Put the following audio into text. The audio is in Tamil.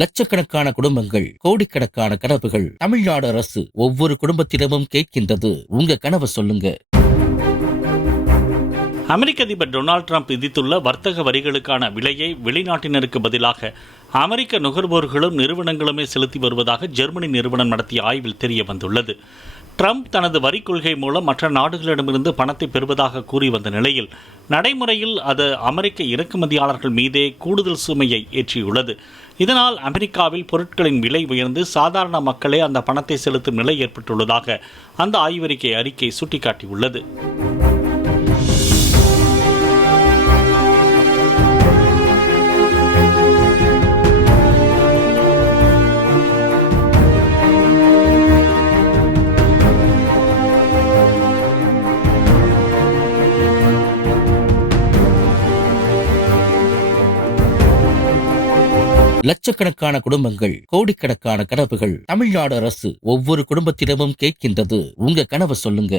லட்சக்கணக்கான குடும்பங்கள், கோடிக்கணக்கான கனவுகள். தமிழ்நாடு அரசு ஒவ்வொரு குடும்பத்திடமும் கேட்கின்றது, உங்க கனவை சொல்லுங்க. அமெரிக்க அதிபர் டொனால்டு டிரம்ப் விதித்துள்ள வர்த்தக வரிகளுக்கான விலையை வெளிநாட்டினருக்கு பதிலாக அமெரிக்க நுகர்வோர்களும் நிறுவனங்களுமே செலுத்தி வருவதாக ஜெர்மனி நிறுவனம் நடத்திய ஆய்வில் தெரிய வந்துள்ளது. ட்ரம்ப் தனது வரி கொள்கை மூலம் மற்ற நாடுகளிடமிருந்து பணத்தை பெறுவதாக கூறி வந்த நிலையில் நடைமுறையில் அது அமெரிக்க இறக்குமதியாளர்கள் மீதே கூடுதல் சுமையை ஏற்றியுள்ளது. இதனால் அமெரிக்காவில் பொருட்களின் விலை உயர்ந்து சாதாரண மக்களே அந்த பணத்தை செலுத்தும் நிலை ஏற்பட்டுள்ளதாக அந்த ஆய்வறிக்கை அறிக்கை சுட்டிக்காட்டியுள்ளது. லட்சக்கணக்கான குடும்பங்கள், கோடிக்கணக்கான கனவுகள். தமிழ்நாடு அரசு ஒவ்வொரு குடும்பத்திடமும் கேட்கின்றது, உங்க கனவை சொல்லுங்க.